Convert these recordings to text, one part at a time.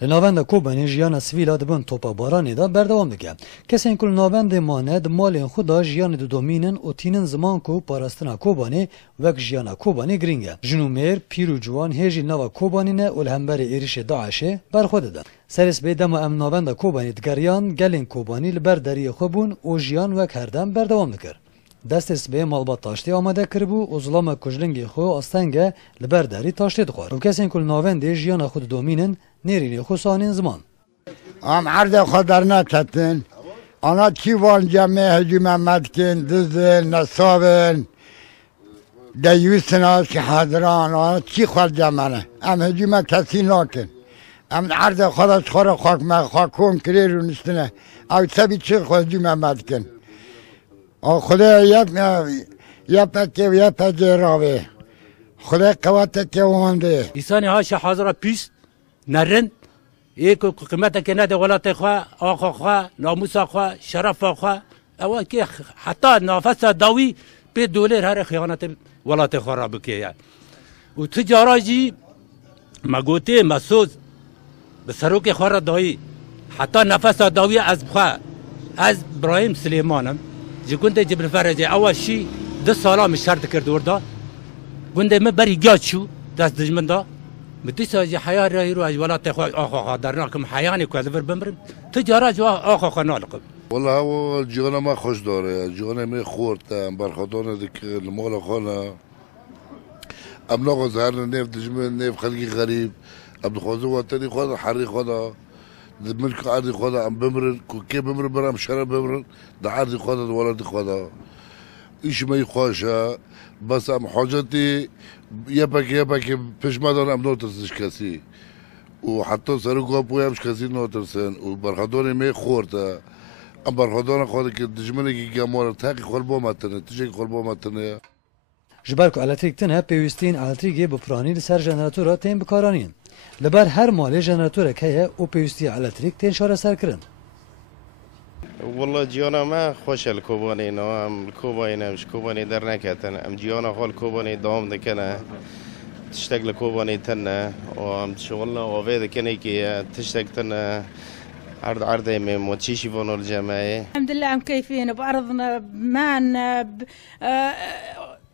لناوند کوبانی جیان سویلا دبن توپا بارانی دا بردوام دکه. کسی کل ناوند ماند مال خدا جیان دومینن و تینن زمان کو پاراستنا کوبانی وک جیان کوبانی گرینگه. جنومیر پیرو جوان هجی نوا کوبانی نه الهمبر ایریش داعشه برخورده ده. سرس به دم ام ناوند کوبانی دگریان گلین کوبانی لبرداری خوبون و جیان وک هردم بردوام دکر. دستس به مالبات تاشتی آماده کربو و ظلام کجلنگی خو آستنگه لبرداری تاشتی دخوار. و کسی کل ناوند جیان خود دومینن نیرینی خصوصانی زمان. عرض خود در نکتن. آنها چی وان جمعه هجوم مدکن دزن نصابن دیوستن که حاضران آنها چی خود جمعه هجوم کسی نکن. عرض خودش خور خاک خاکون کری رو نستنه. او سبی چی خود هجوم مدکن. خدا یک پکه راوه. خدا قوات که وانده. ایسانی هاش حاضر پیست نرن یک قیمت که نده ولات خواه آخا خواه ناموس خواه شرف خواه اول که حتی نافس داوی به دولار هر خیانت ولات خواه را بکیه و تجاراجی مگوته مسوز به سروک خواه را دایی حتی نفس داوی از خواه از ابراهیم سلیمانم جی گنده جبر فرجه اول شی 2 سالا شرط کرد ورده گنده من بری گاد شو دست دجمن دا متيسا حياة رايرو أجوالات إخوة آخا درناكم حياني كذا بمرن تجارة جوا آخا خنالكم. والله هو جوانا ما خوش داره جوانا ما خورت برخطانه ذيك المال خانا أم ناقص هرنا نيف دجمن نيف خلقي غريب أم خوازو وطني خوانا حري خوانا ملك عرضي خوانا أم بمرن كي بمرن برام شرب بمرن ده عرضي خوانا ده ولدي خوانا إيش ما يخواشا بس أم حاجتي يبكي پشمادان ام نوترسش کسی و حتی سرگاه پویمش کسی نوترسن و برخدان می خورده ام برخدان خواهد که دجمنه که گماره تاقی خلبا متنه تجه خلبا متنه جبر که الکتریک تنها پیوستین الکتریکی بپرانی لسر جنراتورا تین بکارانین لبر هر مال جنراتورا که او پیوستی الکتریک تین شاره سر کرن والله جیانا ما خوش الکوبانی نه ام الکوبانی نمش کوبانی در نکتن ام جیانا خال کوبانی دام دکنه تشتاق لكوباني تنا وعم شغلنا وفيدا كنيكي تشتاق تنا عرض من موتشيشي فونو الجماعي الحمد لله عم كيفين بأرضنا معنا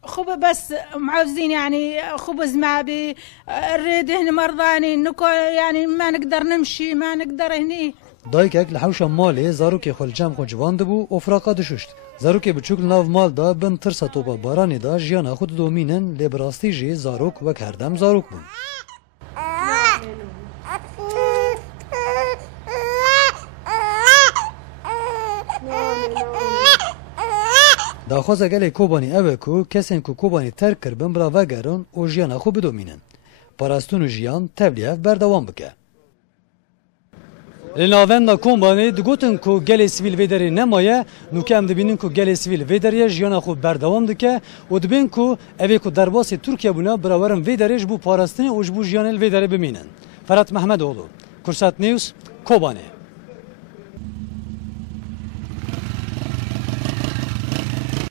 خبز بس معوزين يعني خبز ما بي الريد هنا مرضاني نكو يعني ما نقدر نمشي ما نقدر هني دایکک لحوش مالی زاروکی خل جمع خو جوان دبو افراقا دششت زاروکی بچوک ناو مال دا بن ترسا توبا بارانی دا جیانا خود دومینن لبراستی جی زاروک و کردم زاروک بون داخوزا گلی کوبانی اوه کو کسین کو کوبانی ترک کربن برا وگرن و جیانا خو بدومینن پاراستون جیان تبلیغ بردوام بکه لناوند کومبانی دگوتن کو گل سیویل ویدری نمایه نوکم دبینن کو گل سیویل ویدری جیانا خو بردوام دکه و دبین کو اوی کو درباس ترکیه بونا براورن ویدریش بو پاراستنی اوج بو جیان ویدری بمینن فرات محمد اولو کرسات نیوز کوبانی